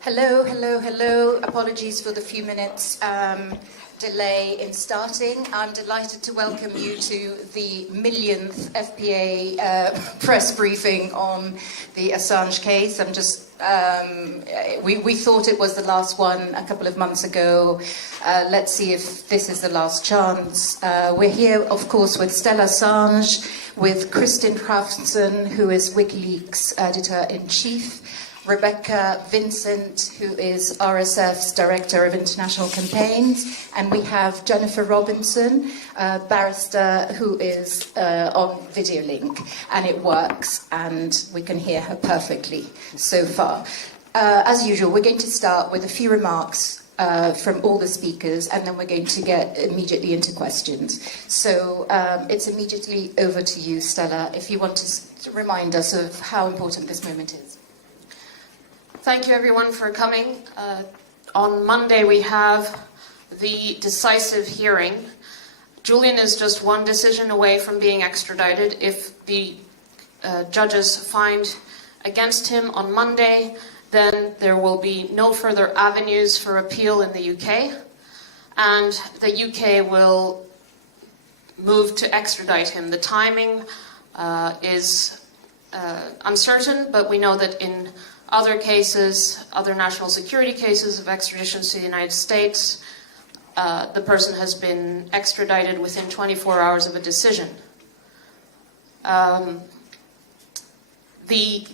Hello, hello, hello. Apologies for the few minutes delay in starting. I'm delighted to welcome you to the millionth FPA press briefing on the Assange case. We thought it was the last one a couple of months ago. Let's see if this is the last chance. We're here, of course, with Stella Assange, with Kristinn Hrafnsson, who is Wikileaks editor-in-chief, Rebecca Vincent, who is RSF's Director of International Campaigns, and we have Jennifer Robinson, barrister, who is on video link, and it works, and we can hear her perfectly so far. As usual, we're going to start with a few remarks from all the speakers, and then we're going to get immediately into questions. So it's immediately over to you, Stella, if you want to remind us of how important this moment is. Thank you, everyone, for coming. On Monday, we have the decisive hearing. Julian is just one decision away from being extradited. If the judges find against him on Monday, then there will be no further avenues for appeal in the UK, and the UK will move to extradite him. The timing is uncertain, but we know that in other cases, other national security cases of extradition to the United States, the person has been extradited within 24 hours of a decision. The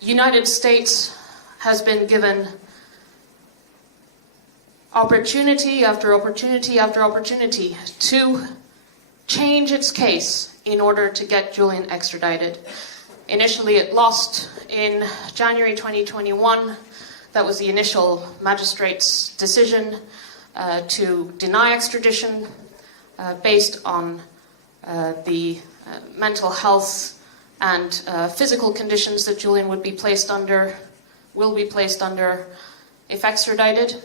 United States has been given opportunity after opportunity after opportunity to change its case in order to get Julian extradited. Initially, it lost in January 2021. That was the initial magistrate's decision to deny extradition based on the mental health and physical conditions that Julian will be placed under if extradited.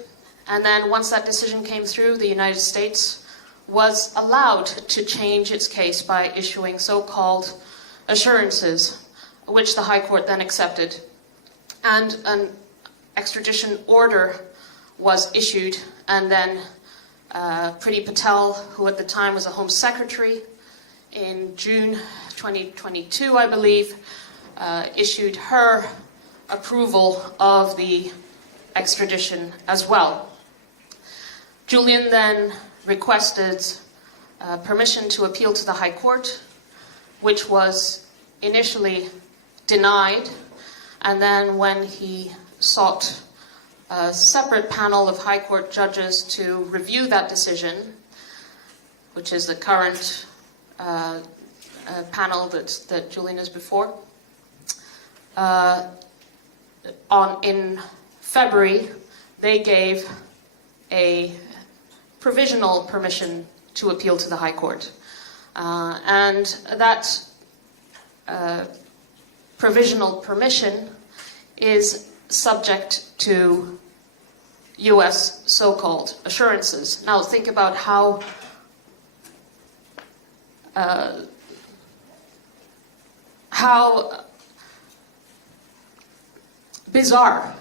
And then once that decision came through, the United States was allowed to change its case by issuing so-called assurances, which the High Court then accepted. And an extradition order was issued, and then Priti Patel, who at the time was a Home Secretary, in June 2022, I believe, issued her approval of the extradition as well. Julian then requested permission to appeal to the High Court, which was initially denied, and then when he sought a separate panel of High Court judges to review that decision, which is the current panel that Julian is before, in February, they gave a provisional permission to appeal to the High Court. And that provisional permission is subject to US so-called assurances. Now think about how bizarre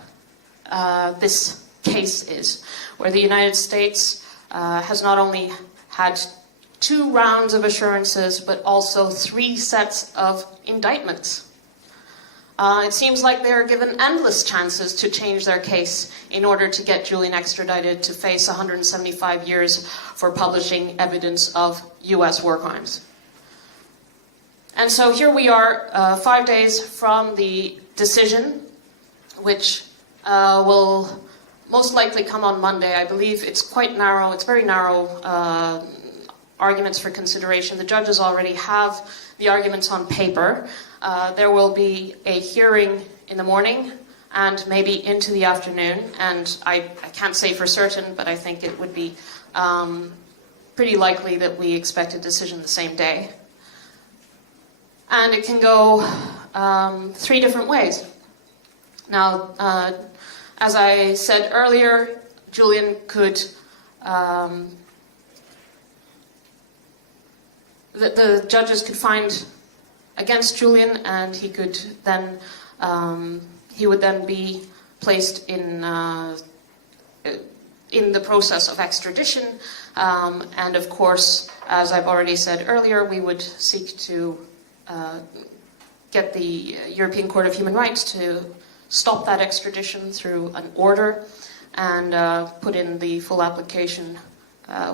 this case is, where the United States has not only had 2 rounds of assurances, but also 3 sets of indictments. It seems like they're given endless chances to change their case in order to get Julian extradited to face 175 years for publishing evidence of US war crimes. And so here we are, 5 days from the decision, which will most likely come on Monday. I believe it's quite narrow, it's very narrow arguments for consideration. The judges already have the arguments on paper. There will be a hearing in the morning and maybe into the afternoon, and I can't say for certain, but I think it would be pretty likely that we expect a decision the same day. And it can go 3 different ways. Now, as I said earlier, Julian could the judges could find against Julian, and he could then he would then be placed in the process of extradition. And of course, as I've already said earlier, we would seek to get the European Court of Human Rights to stop that extradition through an order and put in the full application.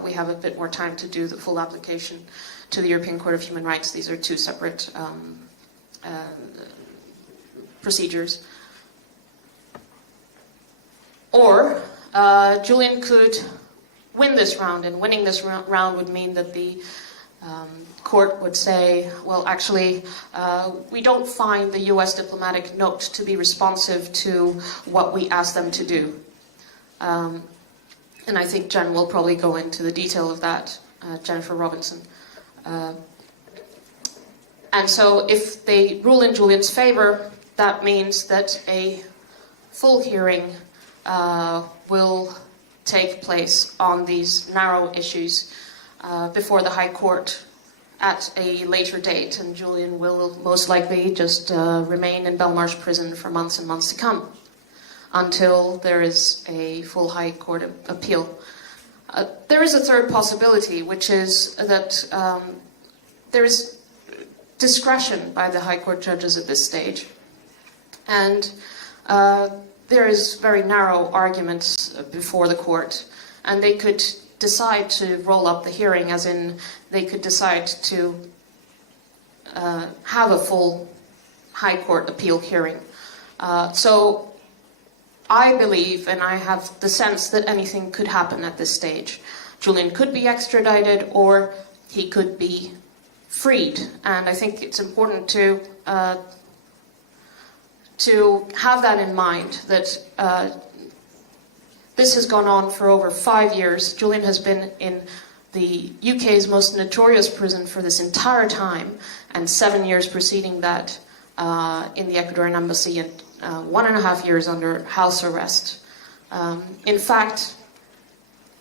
We have a bit more time to do the full application to the European Court of Human Rights. These are two separate procedures. Or Julian could win this round, and winning this round would mean that the court would say, well, actually, we don't find the US diplomatic note to be responsive to what we asked them to do. And I think Jen will probably go into the detail of that, Jennifer Robinson. And so if they rule in Julian's favor, that means that a full hearing will take place on these narrow issues before the High Court at a later date, and Julian will most likely just remain in Belmarsh prison for months and months to come until there is a full High Court appeal. There is a third possibility, which is that there is discretion by the High Court judges at this stage, and there is very narrow arguments before the court, and they could decide to roll up the hearing, as in they could decide to have a full High Court appeal hearing. So I believe, and I have the sense, that anything could happen at this stage. Julian could be extradited, or he could be freed, and I think it's important to have that in mind, that this has gone on for over 5 years. Julian has been in the UK's most notorious prison for this entire time, and 7 years preceding that in the Ecuadorian embassy, and 1.5 years under house arrest. In fact,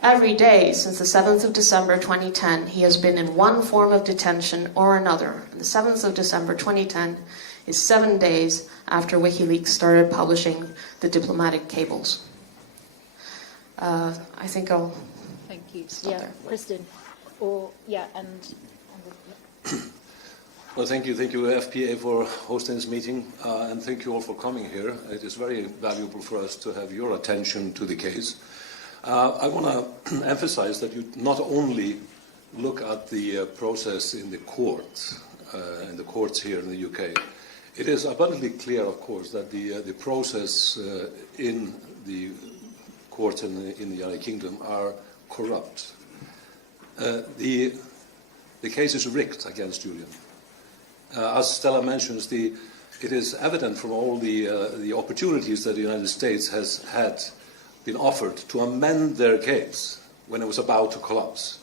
every day since the 7th of December 2010, he has been in one form of detention or another. And the 7th of December 2010 is 7 days after Wikileaks started publishing the diplomatic cables. I think I'll Thank you. stop Yeah, there. Kristinn. Or, yeah, and Well, thank you, FPA, for hosting this meeting, and thank you all for coming here. It is very valuable for us to have your attention to the case. I want to emphasize that you not only look at the process in the courts here in the UK. It is abundantly clear, of course, that the process in the courts in the United Kingdom are corrupt. The case is rigged against Julian. As Stella mentions, it is evident from all the opportunities that the United States has had been offered to amend their case when it was about to collapse.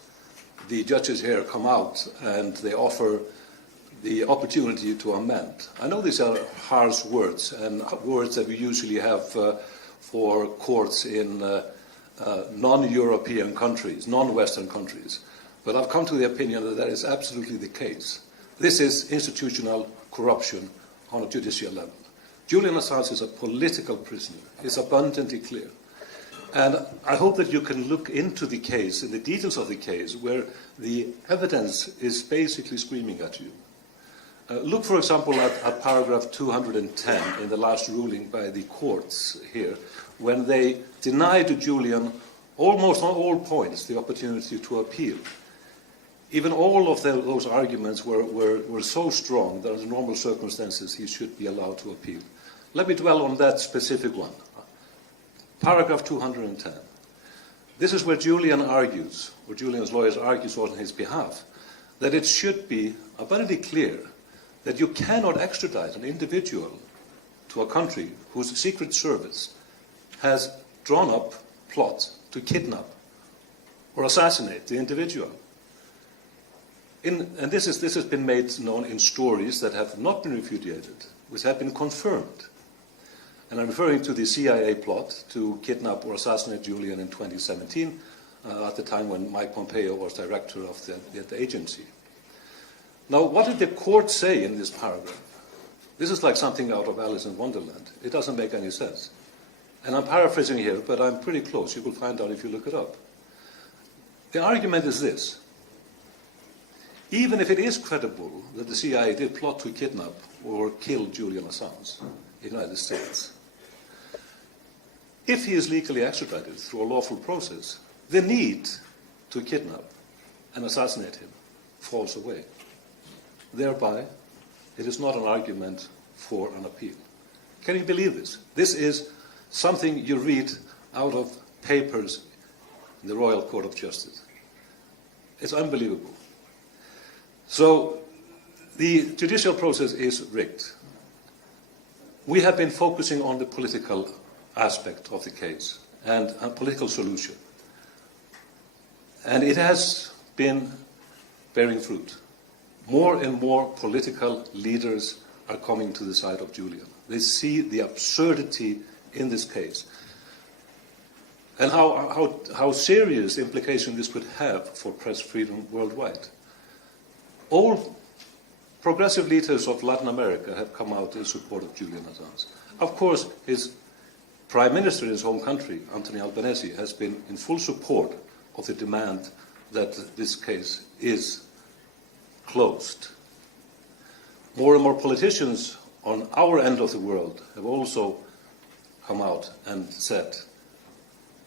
The judges here come out and they offer the opportunity to amend. I know these are harsh words, and words that we usually have for courts in non-European countries, non-Western countries. But I've come to the opinion that that is absolutely the case. This is institutional corruption on a judicial level. Julian Assange is a political prisoner. It's abundantly clear. And I hope that you can look into the case, in the details of the case, where the evidence is basically screaming at you. Look, for example, at paragraph 210 in the last ruling by the courts here, when they denied to Julian, almost on all points, the opportunity to appeal. Even all of those arguments were so strong that under normal circumstances he should be allowed to appeal. Let me dwell on that specific one. Paragraph 210. This is where Julian argues, or Julian's lawyers argues on his behalf, that it should be abundantly clear that you cannot extradite an individual to a country whose secret service has drawn up plots to kidnap or assassinate the individual. And this has been made known in stories that have not been repudiated, which have been confirmed. And I'm referring to the CIA plot to kidnap or assassinate Julian in 2017, at the time when Mike Pompeo was director of the agency. Now, what did the court say in this paragraph? This is like something out of Alice in Wonderland. It doesn't make any sense. And I'm paraphrasing here, but I'm pretty close. You will find out if you look it up. The argument is this. Even if it is credible that the CIA did plot to kidnap or kill Julian Assange in the United States, if he is legally extradited through a lawful process, the need to kidnap and assassinate him falls away. Thereby, it is not an argument for an appeal. Can you believe this? This is something you read out of papers in the Royal Court of Justice. It's unbelievable. So, the judicial process is rigged. We have been focusing on the political aspect of the case and a political solution. And it has been bearing fruit. More and more political leaders are coming to the side of Julian. They see the absurdity in this case and how serious implication this could have for press freedom worldwide. All progressive leaders of Latin America have come out in support of Julian Assange. Of course, his prime minister in his home country, Anthony Albanese, has been in full support of the demand that this case is closed. More and more politicians on our end of the world have also come out and said,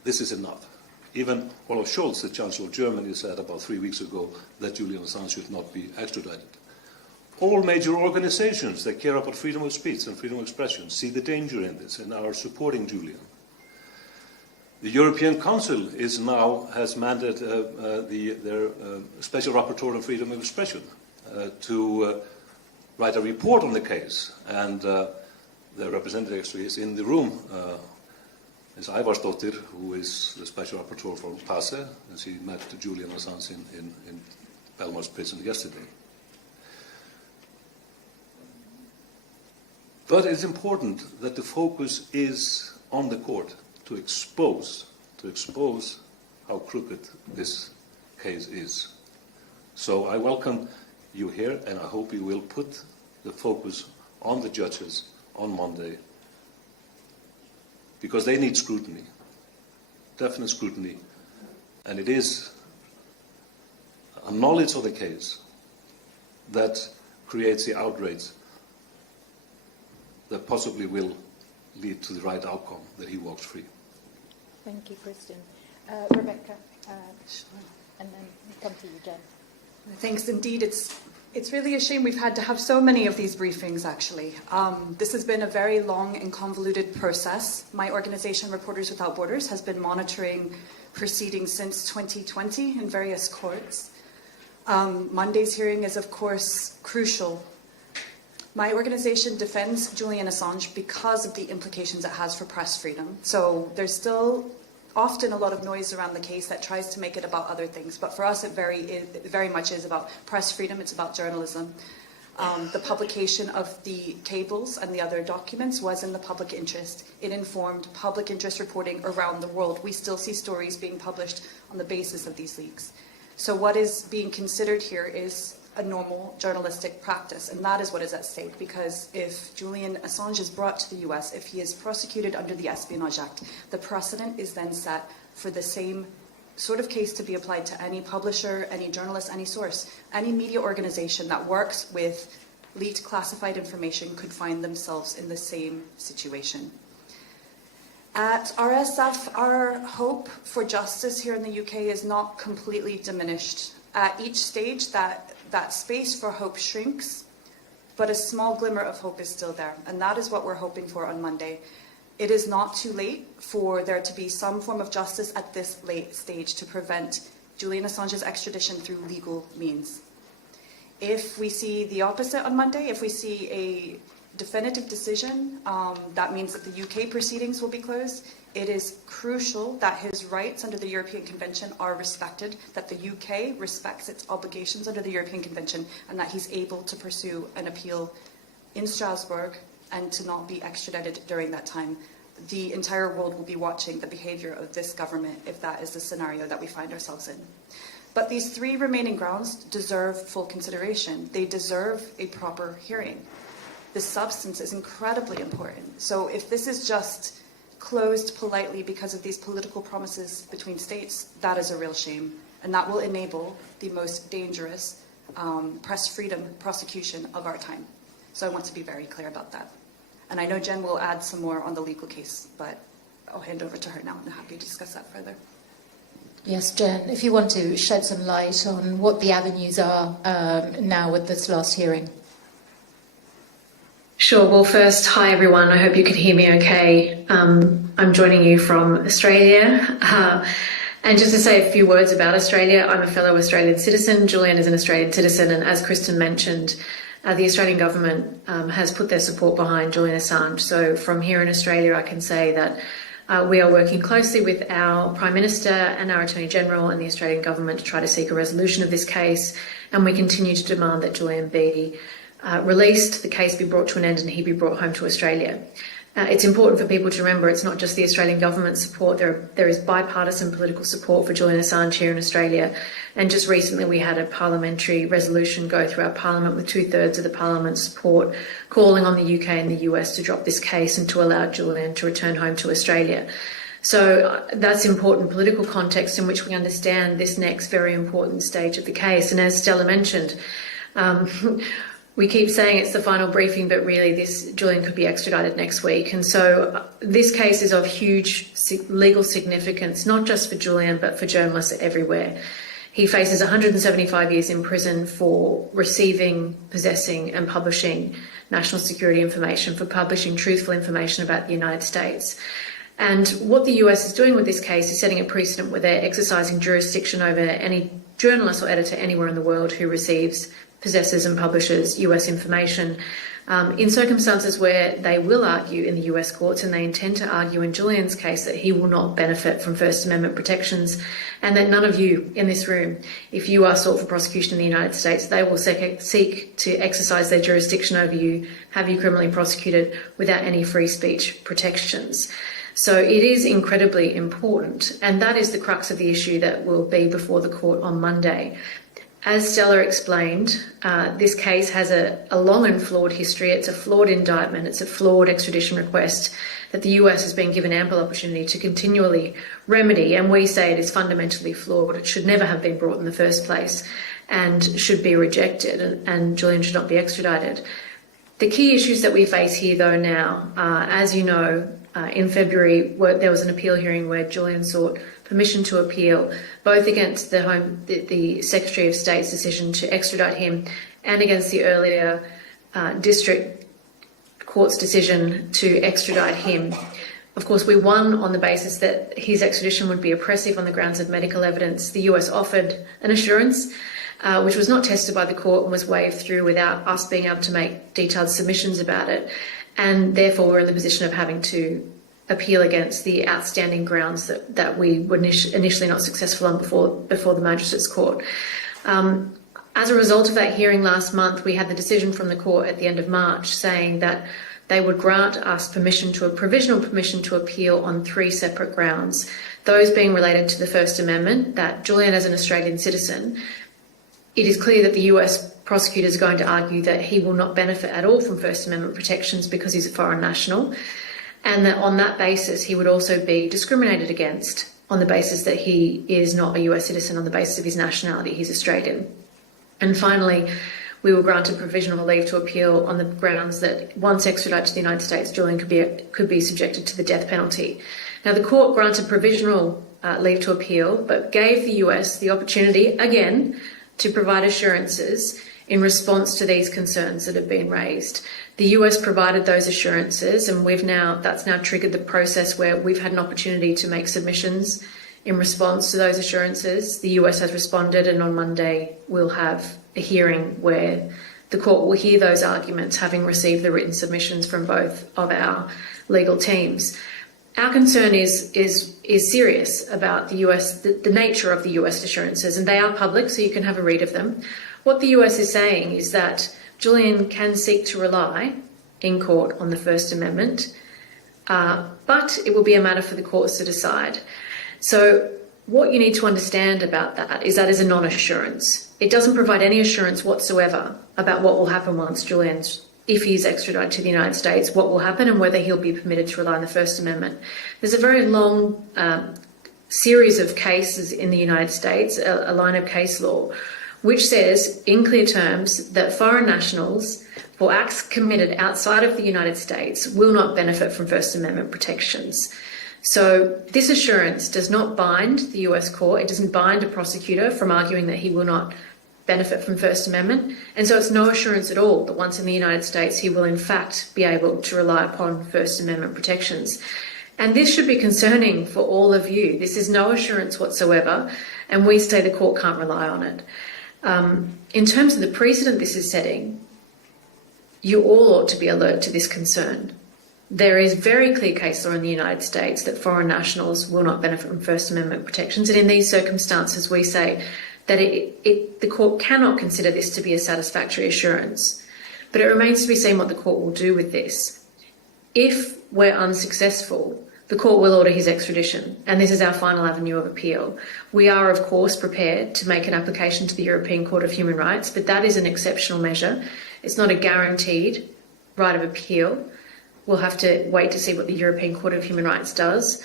this is enough. Even Olaf Scholz, the Chancellor of Germany, said about 3 weeks ago that Julian Assange should not be extradited. All major organizations that care about freedom of speech and freedom of expression see the danger in this and are supporting Julian. The European Council has mandated their Special Rapporteur on Freedom of Expression to write a report on the case. And the representative actually is in the room, Ms. Ivarsdottir, who is the Special Rapporteur for PASE, and she met Julian Assange in Belmarsh prison yesterday. But it's important that the focus is on the court to expose how crooked this case is. So I welcome you here, and I hope you will put the focus on the judges on Monday, because they need scrutiny, definite scrutiny, and it is a knowledge of the case that creates the outrage that possibly will lead to the right outcome, that he walks free. Thank you, Kristinn. Rebecca, and then we come to you, Jen. Thanks indeed. It's really a shame we've had to have so many of these briefings, actually. This has been a very long and convoluted process. My organization, Reporters Without Borders, has been monitoring proceedings since 2020 in various courts. Monday's hearing is, of course, crucial. My organization defends Julian Assange because of the implications it has for press freedom. So there's still often a lot of noise around the case that tries to make it about other things. But for us, it very much is about press freedom. It's about journalism. The publication of the cables and the other documents was in the public interest. It informed public interest reporting around the world. We still see stories being published on the basis of these leaks. So what is being considered here is a normal journalistic practice, and that is what is at stake, because if Julian Assange is brought to the US, if he is prosecuted under the Espionage Act, the precedent is then set for the same sort of case to be applied to any publisher, any journalist, any source. Any media organization that works with leaked classified information could find themselves in the same situation. At RSF, our hope for justice here in the UK is not completely diminished. At each stage, that space for hope shrinks, but a small glimmer of hope is still there, and that is what we're hoping for on Monday. It is not too late for there to be some form of justice at this late stage to prevent Julian Assange's extradition through legal means. If we see the opposite on Monday, if we see a definitive decision, that means that the UK proceedings will be closed. It is crucial that his rights under the European Convention are respected, that the UK respects its obligations under the European Convention, and that he's able to pursue an appeal in Strasbourg and to not be extradited during that time. The entire world will be watching the behavior of this government if that is the scenario that we find ourselves in. But these 3 remaining grounds deserve full consideration. They deserve a proper hearing. The substance is incredibly important. So if this is just closed politely because of these political promises between states, that is a real shame. And that will enable the most dangerous press freedom prosecution of our time. So I want to be very clear about that. And I know Jen will add some more on the legal case, but I'll hand over to her now. I'm happy to discuss that further. Yes, Jen, if you want to shed some light on what the avenues are now with this last hearing. Sure. Well, first, hi everyone. I hope you can hear me okay. I'm joining you from Australia. And just to say a few words about Australia, I'm a fellow Australian citizen. Julian is an Australian citizen. And as Kristinn mentioned, the Australian government has put their support behind Julian Assange. So from here in Australia, I can say that we are working closely with our Prime Minister and our Attorney General and the Australian government to try to seek a resolution of this case. And we continue to demand that Julian be released, the case be brought to an end and he be brought home to Australia. It's important for people to remember it's not just the Australian government support, there is bipartisan political support for Julian Assange here in Australia. And just recently we had a parliamentary resolution go through our parliament with 2/3 of the parliament's support calling on the UK and the US to drop this case and to allow Julian to return home to Australia. So that's important political context in which we understand this next very important stage of the case. And as Stella mentioned, we keep saying it's the final briefing, but really Julian could be extradited next week. And so this case is of huge legal significance, not just for Julian, but for journalists everywhere. He faces 175 years in prison for receiving, possessing and publishing national security information, for publishing truthful information about the United States. And what the US is doing with this case is setting a precedent where they're exercising jurisdiction over any journalist or editor anywhere in the world who receives, possesses and publishes US information in circumstances where they will argue in the US courts, and they intend to argue in Julian's case that he will not benefit from First Amendment protections, and that none of you in this room, if you are sought for prosecution in the United States, they will seek to exercise their jurisdiction over you, have you criminally prosecuted without any free speech protections. So it is incredibly important, and that is the crux of the issue that will be before the court on Monday. As Stella explained, this case has a long and flawed history. It's a flawed indictment. It's a flawed extradition request that the US has been given ample opportunity to continually remedy. And we say it is fundamentally flawed. It should never have been brought in the first place and should be rejected. And Julian should not be extradited. The key issues that we face here, though, now, as you know, in February, there was an appeal hearing where Julian sought permission to appeal, both against the Secretary of State's decision to extradite him and against the earlier district court's decision to extradite him. Of course, we won on the basis that his extradition would be oppressive on the grounds of medical evidence. The US offered an assurance, which was not tested by the court and was waved through without us being able to make detailed submissions about it. And therefore, we're in the position of having to appeal against the outstanding grounds that we were initially not successful on before the Magistrates' Court. As a result of that hearing last month, we had the decision from the court at the end of March saying that they would grant us provisional permission to appeal on 3 separate grounds, those being related to the First Amendment, that Julian, as an Australian citizen, it is clear that the US prosecutors are going to argue that he will not benefit at all from First Amendment protections because he's a foreign national, and that on that basis he would also be discriminated against on the basis that he is not a US citizen on the basis of his nationality, he's Australian. And finally, we were granted provisional leave to appeal on the grounds that once extradited to the United States, Julian could be subjected to the death penalty. Now, the court granted provisional leave to appeal, but gave the US the opportunity, again, to provide assurances in response to these concerns that have been raised. The US provided those assurances, and that's now triggered the process where we've had an opportunity to make submissions in response to those assurances. The US has responded, and on Monday we'll have a hearing where the court will hear those arguments, having received the written submissions from both of our legal teams. Our concern is serious about the US, the nature of the US assurances, and they are public, so you can have a read of them. What the US is saying is that Julian can seek to rely in court on the First Amendment, but it will be a matter for the courts to decide. So what you need to understand about that is a non-assurance. It doesn't provide any assurance whatsoever about what will happen once Julian's, if he's extradited to the United States, what will happen and whether he'll be permitted to rely on the First Amendment. There's a very long series of cases in the United States, a line of case law, which says in clear terms that foreign nationals for acts committed outside of the United States will not benefit from First Amendment protections. So this assurance does not bind the US court. It doesn't bind a prosecutor from arguing that he will not benefit from First Amendment. And so it's no assurance at all that once in the United States, he will in fact be able to rely upon First Amendment protections. And this should be concerning for all of you. This is no assurance whatsoever, and we say the court can't rely on it. In terms of the precedent this is setting, you all ought to be alert to this concern. There is very clear case law in the United States that foreign nationals will not benefit from First Amendment protections, and in these circumstances we say that the court cannot consider this to be a satisfactory assurance. But it remains to be seen what the court will do with this. If we're unsuccessful, the court will order his extradition, and this is our final avenue of appeal. We are, of course, prepared to make an application to the European Court of Human Rights, but that is an exceptional measure. It's not a guaranteed right of appeal. We'll have to wait to see what the European Court of Human Rights does.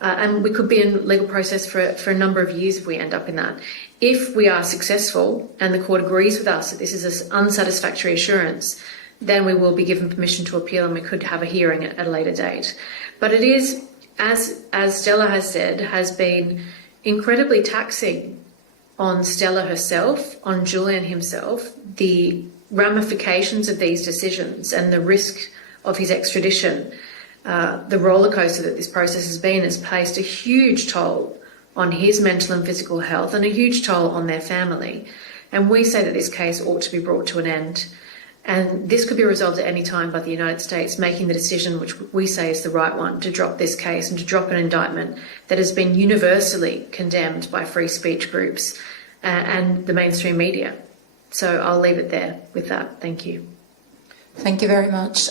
And we could be in legal process for a number of years if we end up in that. If we are successful and the court agrees with us that this is an unsatisfactory assurance, then we will be given permission to appeal and we could have a hearing at a later date. But it is, as Stella has said, has been incredibly taxing on Stella herself, on Julian himself, the ramifications of these decisions and the risk of his extradition. The rollercoaster that this process has been has placed a huge toll on his mental and physical health and a huge toll on their family. And we say that this case ought to be brought to an end. And this could be resolved at any time by the United States making the decision, which we say is the right one, to drop this case and to drop an indictment that has been universally condemned by free speech groups and the mainstream media. So I'll leave it there with that. Thank you. Thank you very much.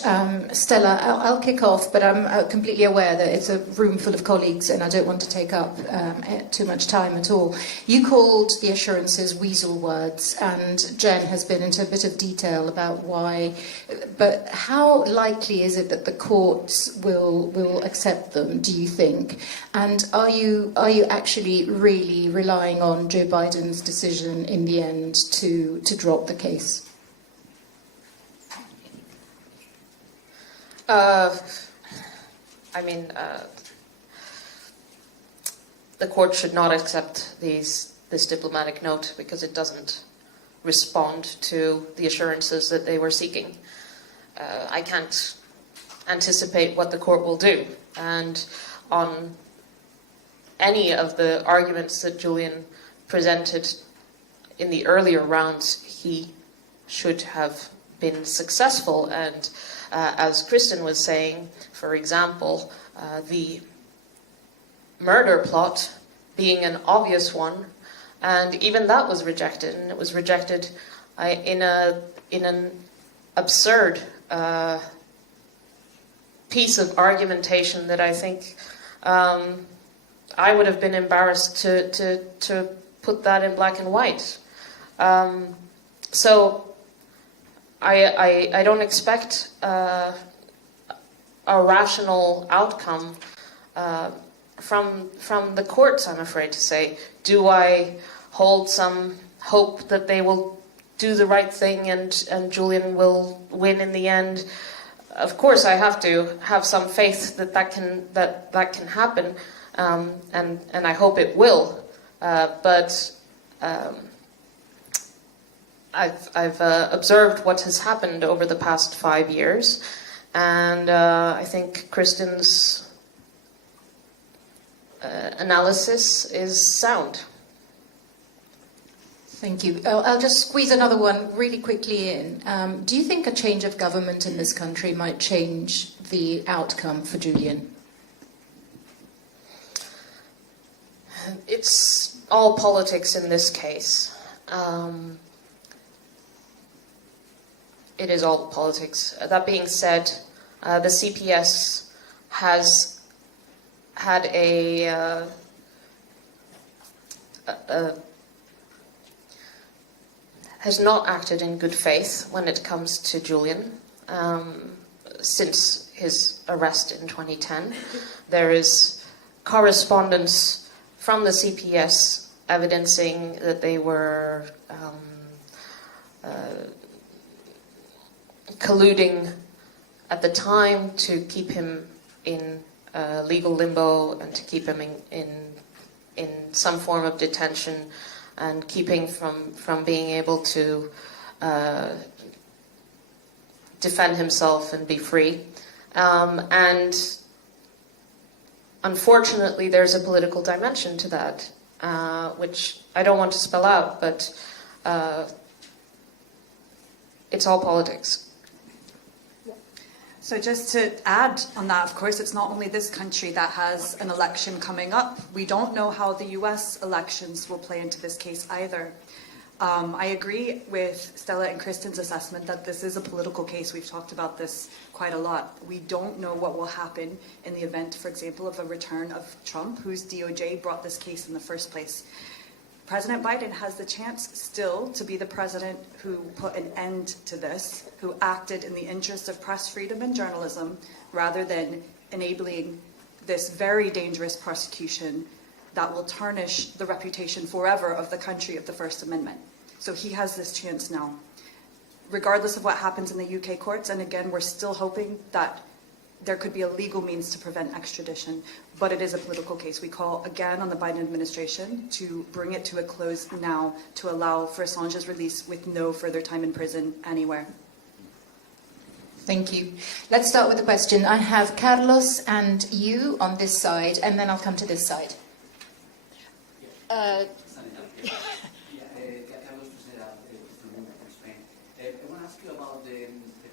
Stella, I'll kick off, but I'm completely aware that it's a room full of colleagues and I don't want to take up too much time at all. You called the assurances weasel words, and Jen has been into a bit of detail about why. But how likely is it that the courts will accept them, do you think? And are you actually really relying on Joe Biden's decision in the end to drop the case? The court should not accept this diplomatic note because it doesn't respond to the assurances that they were seeking. I can't anticipate what the court will do. And on any of the arguments that Julian presented in the earlier rounds, he should have been successful. And as Kristinn was saying, for example, the murder plot being an obvious one, and even that was rejected, and it was rejected in an absurd piece of argumentation that I think I would have been embarrassed to put that in black and white. So I don't expect a rational outcome from the courts, I'm afraid to say. Do I hold some hope that they will do the right thing and Julian will win in the end? Of course, I have to have some faith that can happen, and I hope it will. But I've observed what has happened over the past 5 years, and I think Kristinn's analysis is sound. Thank you. I'll just squeeze another one really quickly in. Do you think a change of government in this country might change the outcome for Julian? It's all politics in this case. It is all politics. That being said, the CPS has had a has not acted in good faith when it comes to Julian since his arrest in 2010. There is correspondence from the CPS evidencing that they were colluding at the time to keep him in legal limbo and to keep him in some form of detention and keeping from being able to defend himself and be free. And unfortunately, there's a political dimension to that, which I don't want to spell out, but it's all politics. So just to add on that, of course, it's not only this country that has an election coming up. We don't know how the US elections will play into this case either. I agree with Stella and Kristinn's assessment that this is a political case. We've talked about this quite a lot. We don't know what will happen in the event, for example, of a return of Trump, whose DOJ brought this case in the first place. President Biden has the chance still to be the president who put an end to this, who acted in the interest of press freedom and journalism, rather than enabling this very dangerous prosecution that will tarnish the reputation forever of the country of the First Amendment. So he has this chance now, regardless of what happens in the UK courts. And again, we're still hoping that there could be a legal means to prevent extradition, but it is a political case. We call again on the Biden administration to bring it to a close now, to allow for Assange's release with no further time in prison anywhere. Thank you. Let's start with the question. I have Carlos and you on this side, and then I'll come to this side. Carlos from Spain. I want to ask you about the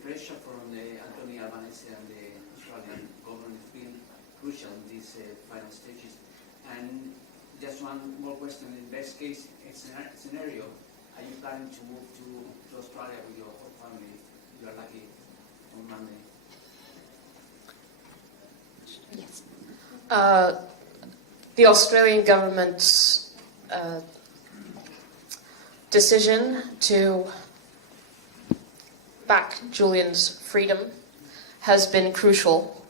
pressure from the Anthony Albanese and the Australian government has been crucial in these final stages. And just one more question. In best case scenario, are you planning to move to Australia with your whole family? You are lucky on Monday. Yes. The Australian government's decision to back Julian's freedom has been crucial.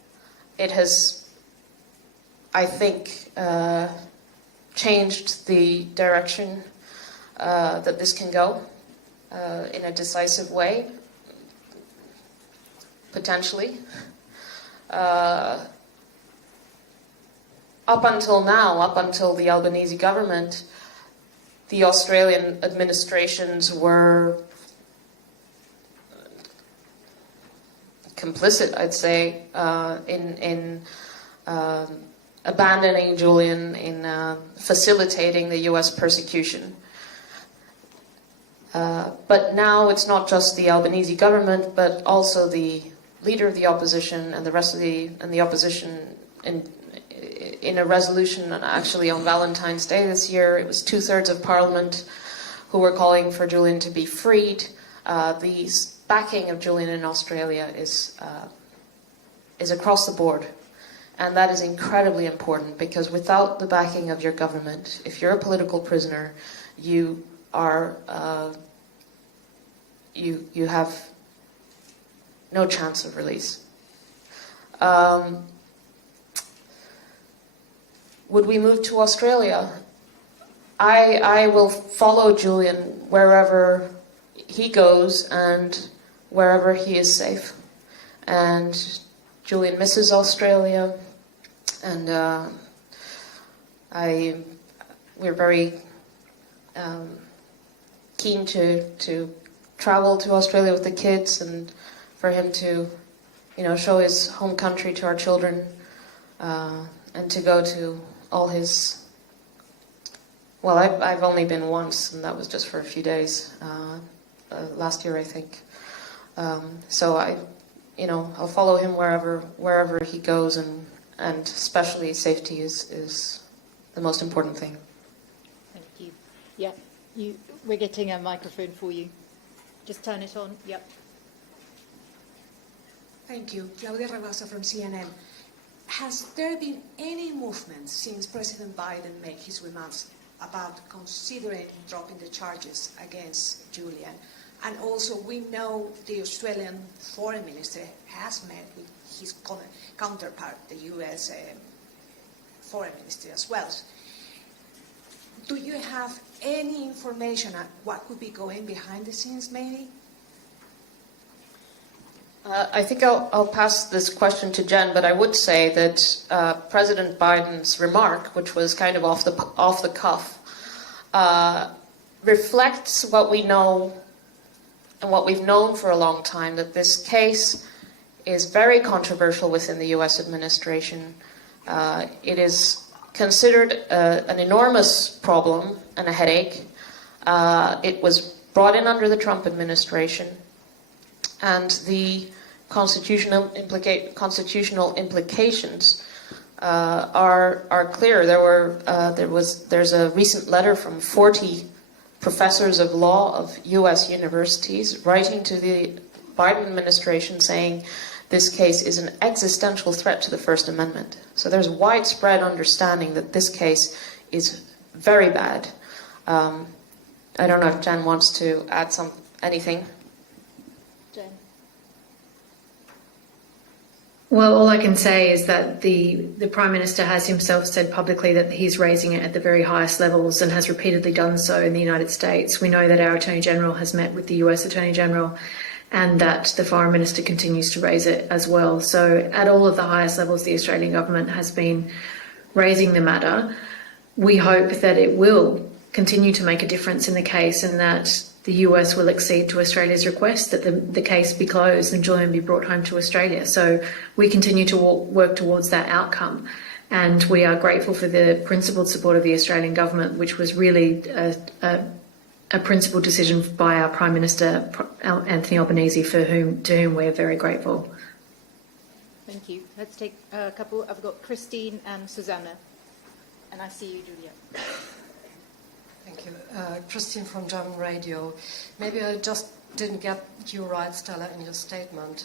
It has, I think, changed the direction that this can go in a decisive way, potentially. Up until now, up until the Albanese government, the Australian administrations were complicit, I'd say, in abandoning Julian, in facilitating the US persecution. But now it's not just the Albanese government, but also the leader of the opposition and the rest of the opposition in a resolution, and actually on Valentine's Day this year, it was 2/3 of Parliament who were calling for Julian to be freed. The backing of Julian in Australia is across the board, and that is incredibly important, because without the backing of your government, if you're a political prisoner, you are you have no chance of release. Would we move to Australia? I will follow Julian wherever he goes and wherever he is safe. And Julian misses Australia, and we're very keen to travel to Australia with the kids, and for him to, show his home country to our children, and to go to all his. Well, I've only been once, and that was just for a few days last year, I think. So I'll follow him wherever he goes, and especially safety is the most important thing. Thank you. Yeah, we're getting a microphone for you. Just turn it on. Yep. Thank you. Claudia Rabasa from CNN. Has there been any movement since President Biden made his remarks about considering dropping the charges against Julian. And also, we know the Australian Foreign Minister has met with his counterpart, the US Foreign Minister as well. Do you have any information on what could be going behind the scenes, maybe? I think I'll pass this question to Jen, but I would say that President Biden's remark, which was kind of off the cuff, reflects what we know and what we've known for a long time, that this case is very controversial within the US administration. It is considered an enormous problem and a headache. It was brought in under the Trump administration, and the constitutional implications are clear. There's a recent letter from 40 professors of law of U.S. universities writing to the Biden administration saying this case is an existential threat to the First Amendment. So there's widespread understanding that this case is very bad. I don't know if Jen wants to add anything. Jen? Well, all I can say is that the Prime Minister has himself said publicly that he's raising it at the very highest levels and has repeatedly done so in the United States. We know that our Attorney General has met with the US Attorney General and that the Foreign Minister continues to raise it as well. So at all of the highest levels, the Australian government has been raising the matter. We hope that it will continue to make a difference in the case and that the US will accede to Australia's request that the case be closed and Julian be brought home to Australia. So we continue to work towards that outcome. And we are grateful for the principled support of the Australian government, which was really a principled decision by our Prime Minister, Anthony Albanese, to whom we are very grateful. Thank you. Let's take a couple. I've got Kristinn and Susanna. And I see you, Julia. Thank you. Kristinn from German radio. Maybe I just didn't get you right, Stella, in your statement.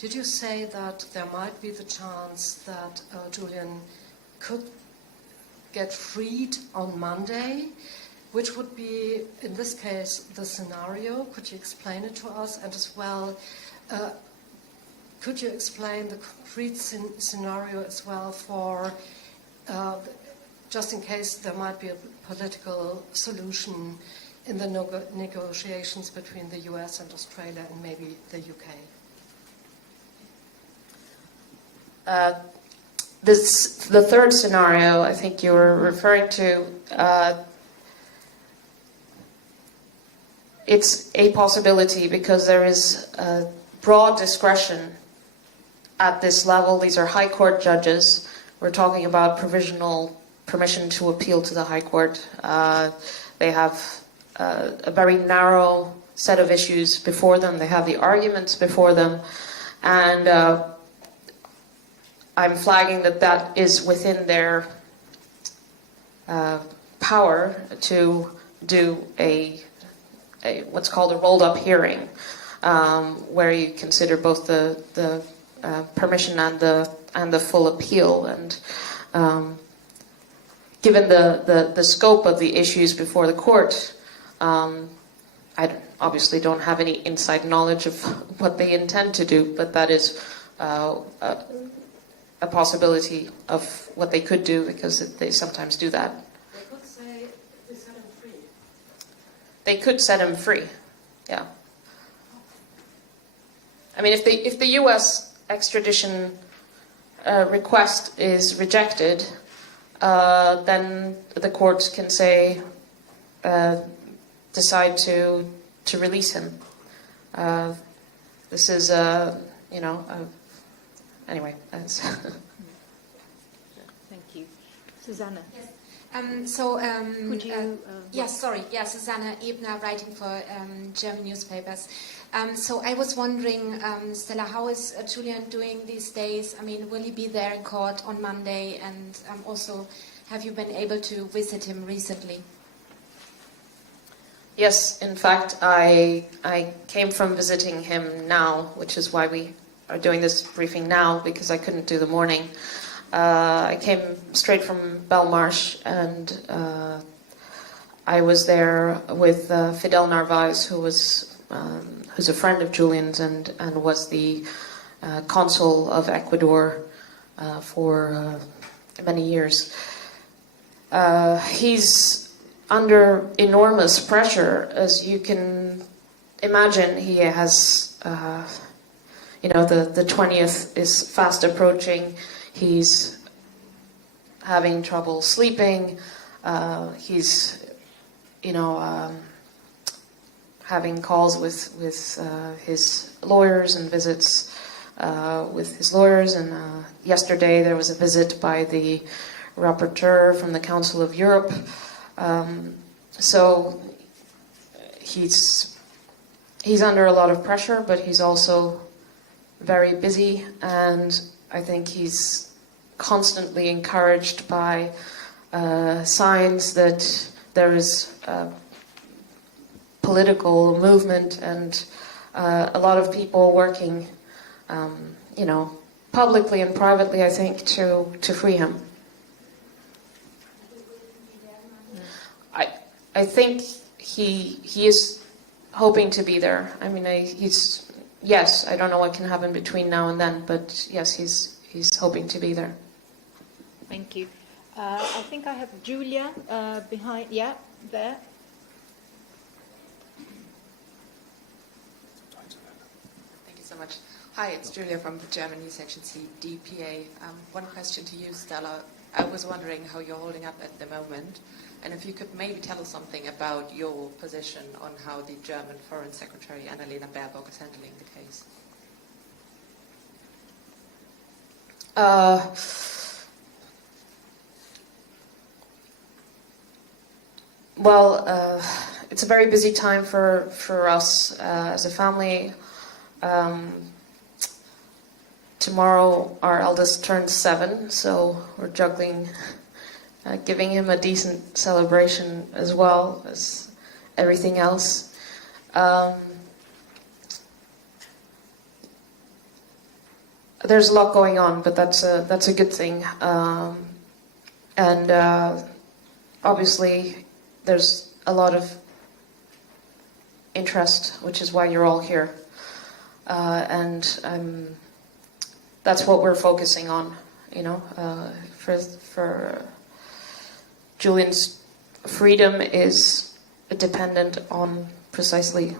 Did you say that there might be the chance that Julian could get freed on Monday, which would be, in this case, the scenario? Could you explain it to us? And as well, could you explain the concrete scenario as well for just in case there might be a political solution in the negotiations between the US and Australia and maybe the UK? The third scenario I think you were referring to, it's a possibility because there is broad discretion at this level. These are High Court judges. We're talking about provisional permission to appeal to the High Court. They have a very narrow set of issues before them. They have the arguments before them. And I'm flagging that is within their power to do a what's called a rolled-up hearing, where you consider both the permission and the full appeal. And given the scope of the issues before the court, I obviously don't have any inside knowledge of what they intend to do, but that is a possibility of what they could do, because they sometimes do that. They could say we set him free. They could set him free, yeah. I mean, if the U.S. extradition request is rejected, then the courts can say, decide to release him. This is anyway. Thank you. Susanna. Yes. Could you... Yes, sorry. Yeah, Susanna Ebner, writing for German newspapers. So I was wondering, Stella, how is Julian doing these days? I mean, will he be there in court on Monday? And also, have you been able to visit him recently? Yes, in fact, I came from visiting him now, which is why we are doing this briefing now, because I couldn't do the morning. I came straight from Belmarsh, and I was there with Fidel Narvaez, who's a friend of Julian's and was the consul of Ecuador for many years. He's under enormous pressure, as you can imagine. He has, the 20th is fast approaching. He's having trouble sleeping. He's, having calls with his lawyers and visits with his lawyers. And yesterday there was a visit by the rapporteur from the Council of Europe. So he's under a lot of pressure, but he's also very busy, and I think he's constantly encouraged by signs that there is a political movement and a lot of people working, publicly and privately, I think, to free him. I think he is hoping to be there. I mean, yes, I don't know what can happen between now and then, but yes, he's hoping to be there. Thank you. I think I have Julia behind, there. Thank you so much. Hi, it's Julia from the German news agency DPA. One question to you, Stella. I was wondering how you're holding up at the moment, and if you could maybe tell us something about your position on how the German Foreign Secretary Annalena Baerbock is handling the case. It's a very busy time for us as a family. Tomorrow our eldest turns 7, so we're juggling giving him a decent celebration as well as everything else. There's a lot going on, but that's a good thing. And obviously there's a lot of interest, which is why you're all here. And that's what we're focusing on, for Julian's freedom is dependent on precisely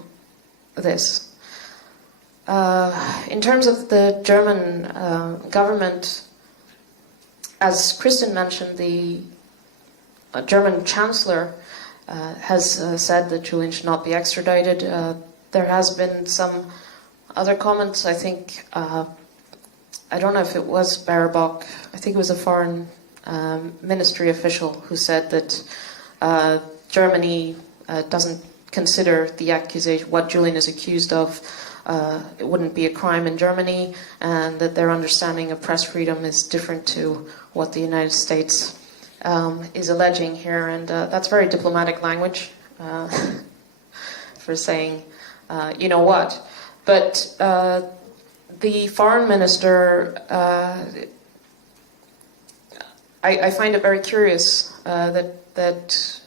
this. In terms of the German government, as Kristinn mentioned, the German Chancellor has said that Julian should not be extradited. There has been some other comments. I think, I don't know if it was Baerbock, I think it was a foreign ministry official who said that Germany doesn't consider the accusation, what Julian is accused of, it wouldn't be a crime in Germany, and that their understanding of press freedom is different to what the United States is alleging here. And that's very diplomatic language for saying, you know what. But the foreign minister, I find it very curious that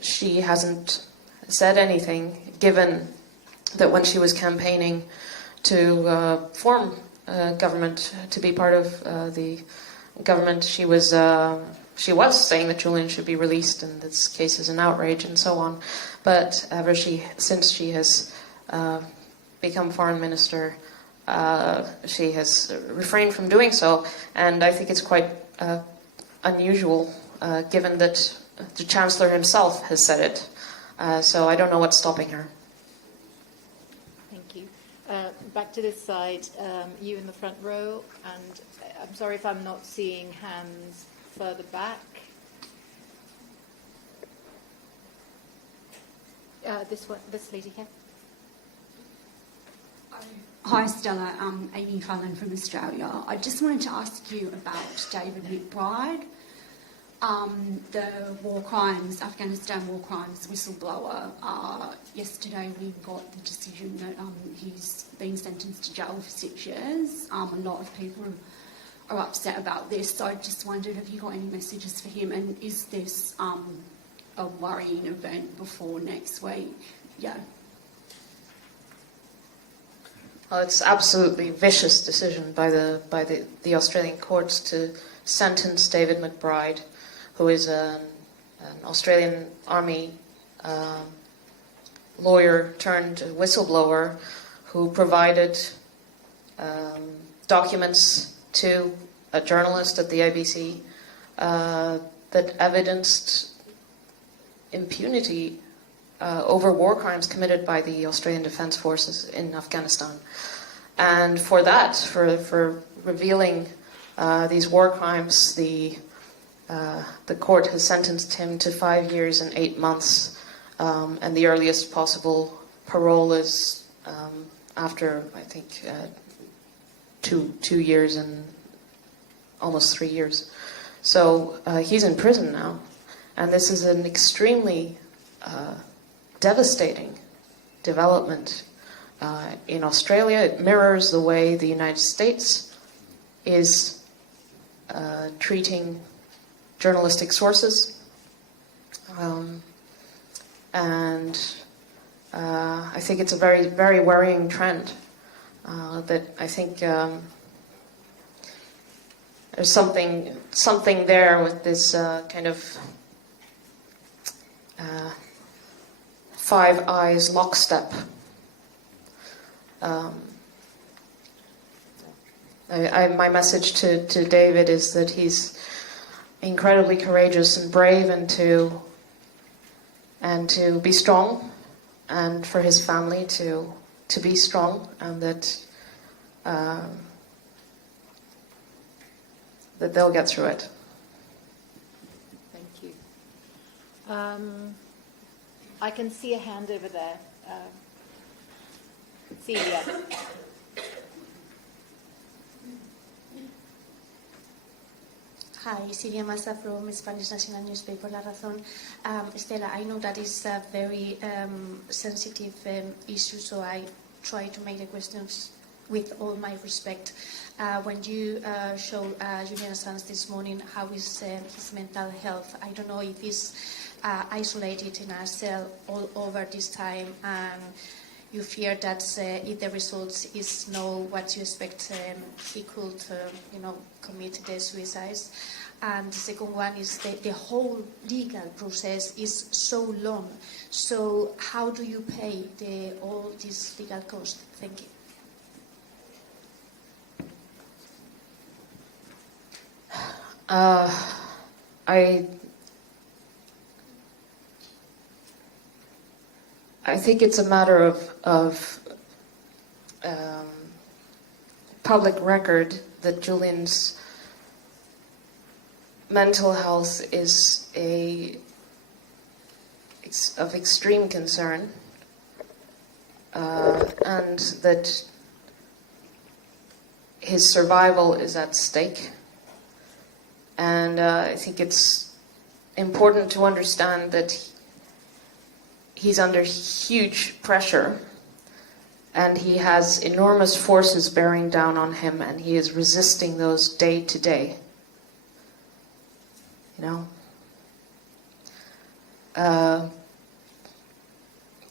she hasn't said anything, given that when she was campaigning to form a government, to be part of the government, she was saying that Julian should be released and this case is an outrage and so on. But since she has become foreign minister, she has refrained from doing so, and I think it's quite unusual, given that the Chancellor himself has said it. So I don't know what's stopping her. Thank you. Back to this side, you in the front row, and I'm sorry if I'm not seeing hands further back. This lady here. Hi Stella, Amy Cullen from Australia. I just wanted to ask you about David McBride, the war crimes, Afghanistan war crimes whistleblower. Yesterday we got the decision that he's been sentenced to jail for 6 years. A lot of people are upset about this. So I just wondered, have you got any messages for him? And is this a worrying event before next week? Yeah. Well, it's absolutely vicious decision by the Australian courts to sentence David McBride, who is an Australian Army lawyer turned whistleblower, who provided documents to a journalist at the ABC that evidenced impunity over war crimes committed by the Australian Defence Forces in Afghanistan. And for that, for revealing these war crimes, the court has sentenced him to 5 years and 8 months, and the earliest possible parole is after, I think, 2 years and almost 3 years. So he's in prison now, and this is an extremely devastating development in Australia. It mirrors the way the United States is treating journalistic sources, and I think it's a very, very worrying trend that I think there's something there with this kind of Five Eyes lockstep. My message to David is that he's incredibly courageous and brave, and to be strong, and for his family to be strong, and that they'll get through it. Thank you. I can see a hand over there. Celia. Hi, Celia Massa from Spanish national newspaper La Razón. Stella, I know that is a very sensitive issue, so I try to make the questions with all my respect. When you showed Julian Assange this morning, how is his mental health? I don't know if he's isolated in a cell all over this time, and you fear that if the results is no what you expect, he could, commit the suicides. And the second one is the whole legal process is so long. So how do you pay all these legal costs? Thank you. I think it's a matter of public record that Julian's mental health is of extreme concern, and that his survival is at stake. And I think it's important to understand that he's under huge pressure, and he has enormous forces bearing down on him, and he is resisting those day to day.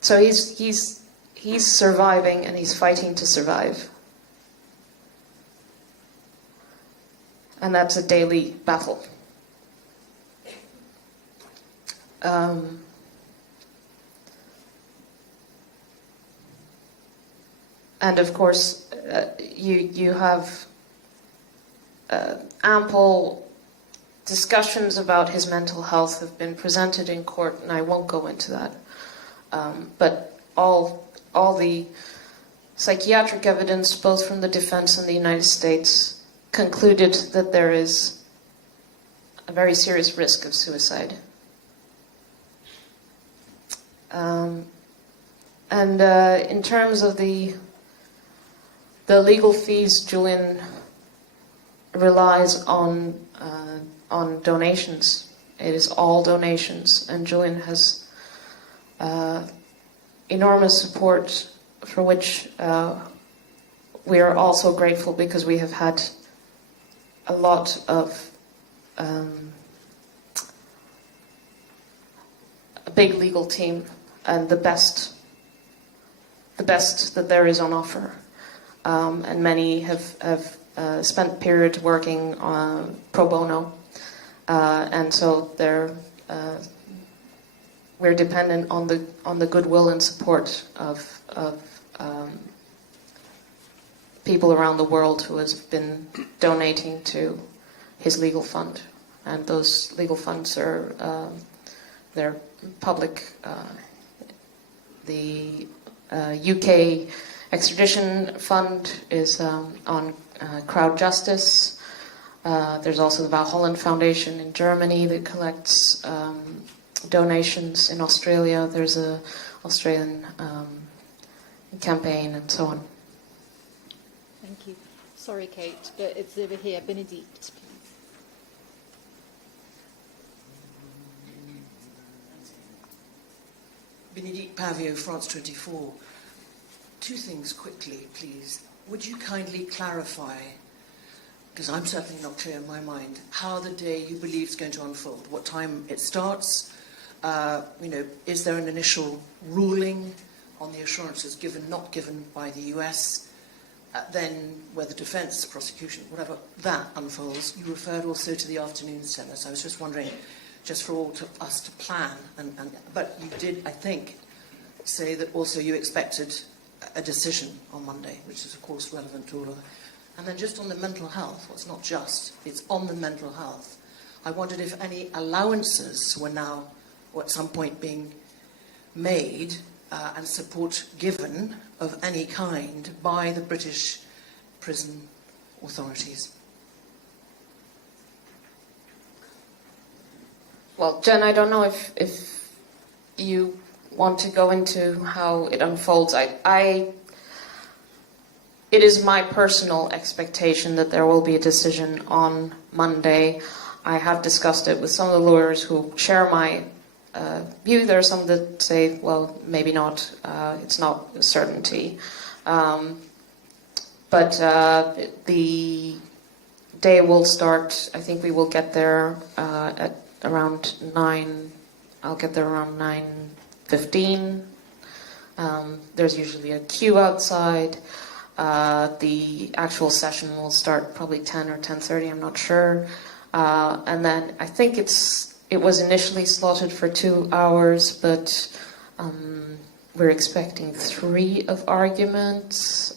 So he's surviving, and he's fighting to survive, and that's a daily battle. And of course, you have ample discussions about his mental health have been presented in court, and I won't go into that. But all the psychiatric evidence, both from the defense and the United States, concluded that there is a very serious risk of suicide. And in terms of the legal fees, Julian relies on donations. It is all donations, and Julian has enormous support, for which we are also grateful, because we have had a lot of a big legal team and the best that there is on offer. And many have spent period working pro bono, and so we're dependent on the goodwill and support of people around the world who has been donating to his legal fund, and those legal funds are they're public. The UK extradition fund is on crowd justice. There's also the Valholland Foundation in Germany that collects donations. In Australia, there's a Australian campaign, and so on. Thank you. Sorry, Kate, but it's over here. Benedict, please. Benedict Pavio, France 24. Two things quickly, please. Would you kindly clarify, because I'm certainly not clear in my mind, how the day you believe is going to unfold, what time it starts? Is there an initial ruling on the assurances given, not given by the US? Then whether defence, prosecution, whatever that unfolds. You referred also to the afternoon Stella, so I was just wondering, just for all us to plan, but you did, I think, say that also you expected a decision on Monday, which is of course relevant to all of it. And then just on the mental health, well, it's not just, it's on the mental health. I wondered if any allowances were now, or at some point being made, and support given of any kind by the British prison authorities. Well, Jen, I don't know if you want to go into how it unfolds. It is my personal expectation that there will be a decision on Monday. I have discussed it with some of the lawyers who share my view. There are some that say, well, maybe not. It's not a certainty. But the day will start, I think we will get there at around 9. I'll get there around 9:15. There's usually a queue outside. The actual session will start probably 10 or 10:30, I'm not sure. And then I think it was initially slotted for 2 hours, but we're expecting 3 of arguments.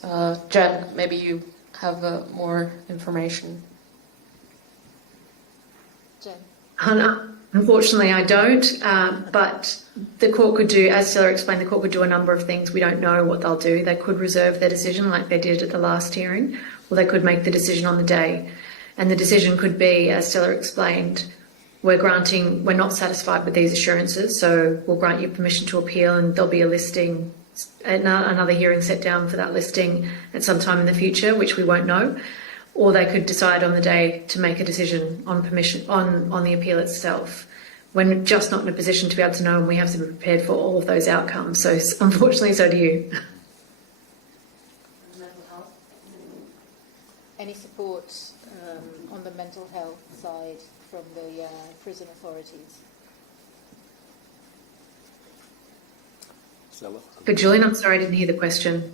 Jen, maybe you have more information. Jen. Unfortunately, I don't, but the court could do, as Stella explained, the court could do a number of things. We don't know what they'll do. They could reserve their decision like they did at the last hearing, or they could make the decision on the day. And the decision could be, as Stella explained, we're not satisfied with these assurances, so we'll grant you permission to appeal, and there'll be a listing, another hearing set down for that listing at some time in the future, which we won't know. Or they could decide on the day to make a decision on permission on the appeal itself. We're just not in a position to be able to know, and we have to be prepared for all of those outcomes. So unfortunately, so do you. Any support on the mental health side from the prison authorities? Stella? But Julian, I'm sorry, I didn't hear the question.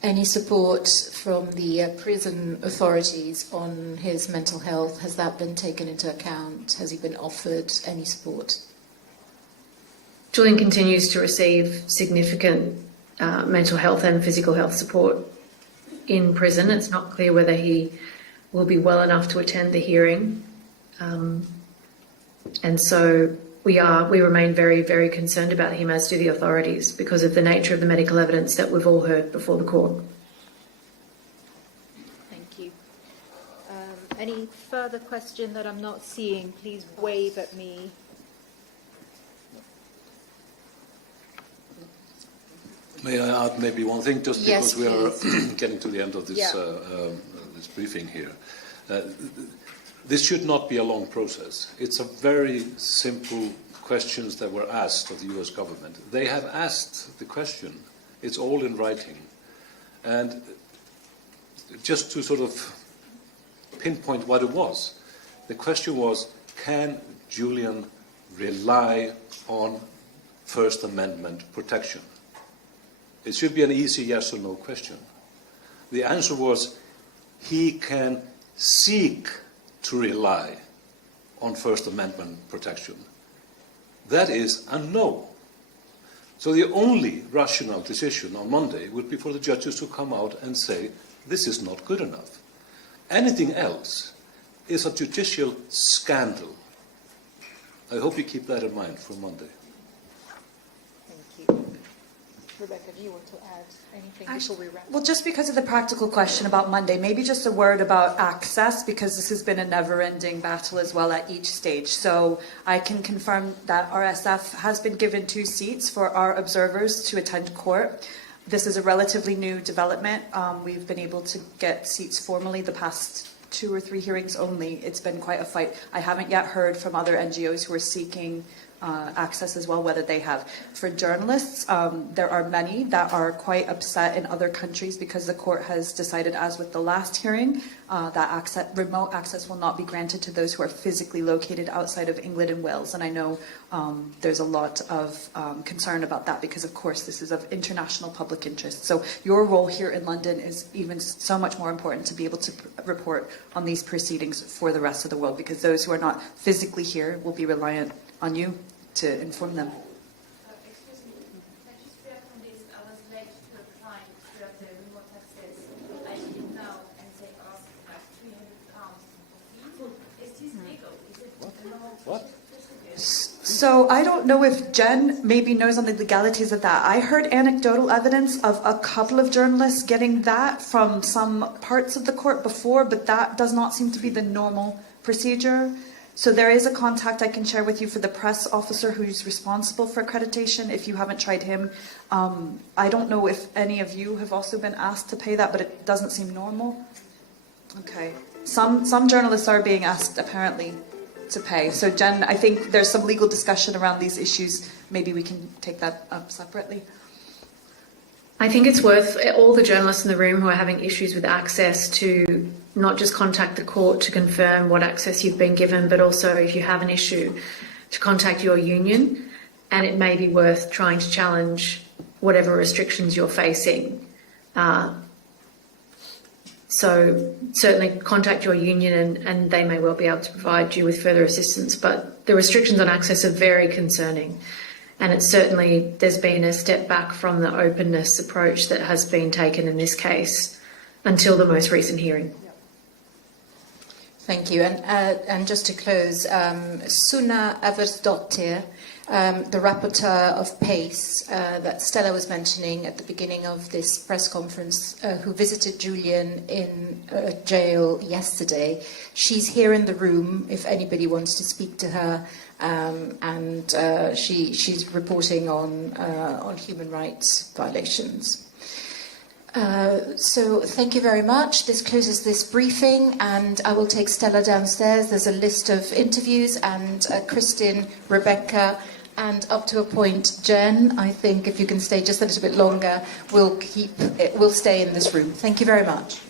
Any support from the prison authorities on his mental health? Has that been taken into account? Has he been offered any support? Julian continues to receive significant mental health and physical health support in prison. It's not clear whether he will be well enough to attend the hearing. And so we remain very, very concerned about him, as do the authorities, because of the nature of the medical evidence that we've all heard before the court. Thank you. Any further question that I'm not seeing, please wave at me. May I add maybe one thing, just Yes, because we are getting to the end of this, this briefing here. This should not be a long process. It's a very simple questions that were asked of the US government. They have asked the question. It's all in writing. And just to sort of pinpoint what it was. The question was, can Julian rely on First Amendment protection? It should be an easy yes or no question. The answer was, he can seek to rely on First Amendment protection. That is a no. So the only rational decision on Monday would be for the judges to come out and say, this is not good enough. Anything else is a judicial scandal. I hope you keep that in mind for Monday. Thank you. Rebecca, do you want to add anything before we wrap? Well, just because of the practical question about Monday, maybe just a word about access, because this has been a never-ending battle as well at each stage. So I can confirm that RSF has been given 2 seats for our observers to attend court. This is a relatively new development. We've been able to get seats formally the past 2 or 3 hearings only. It's been quite a fight. I haven't yet heard from other NGOs who are seeking access as well, whether they have. For journalists, there are many that are quite upset in other countries because the court has decided, as with the last hearing, that remote access will not be granted to those who are physically located outside of England and Wales. And I know there's a lot of concern about that because, of course, this is of international public interest. So your role here in London is even so much more important to be able to report on these proceedings for the rest of the world, because those who are not physically here will be reliant on you to inform them. Excuse me, can you speak on this? I was late to apply to have the remote access. I didn't know, and they asked like £300 for fees. Is this legal? Is it What? So I don't know if Jen maybe knows on the legalities of that. I heard anecdotal evidence of a couple of journalists getting that from some parts of the court before, but that does not seem to be the normal procedure. So there is a contact I can share with you for the press officer who's responsible for accreditation, if you haven't tried him. I don't know if any of you have also been asked to pay that, but it doesn't seem normal. Okay. Some journalists are being asked, apparently, to pay. So Jen, I think there's some legal discussion around these issues. Maybe we can take that up separately. I think it's worth all the journalists in the room who are having issues with access to not just contact the court to confirm what access you've been given, but also if you have an issue, to contact your union. And it may be worth trying to challenge whatever restrictions you're facing. So certainly contact your union and they may well be able to provide you with further assistance. But the restrictions on access are very concerning. And it's certainly, there's been a step back from the openness approach that has been taken in this case until the most recent hearing. Thank you. And just to close, Suna Eversdottir, the rapporteur of PACE that Stella was mentioning at the beginning of this press conference, who visited Julian in jail yesterday, she's here in the room if anybody wants to speak to her. And she's reporting on human rights violations. So thank you very much. This closes this briefing, and I will take Stella downstairs. There's a list of interviews, and Kristinn, Rebecca, and up to a point, Jen. I think if you can stay just a little bit longer, we'll stay in this room. Thank you very much.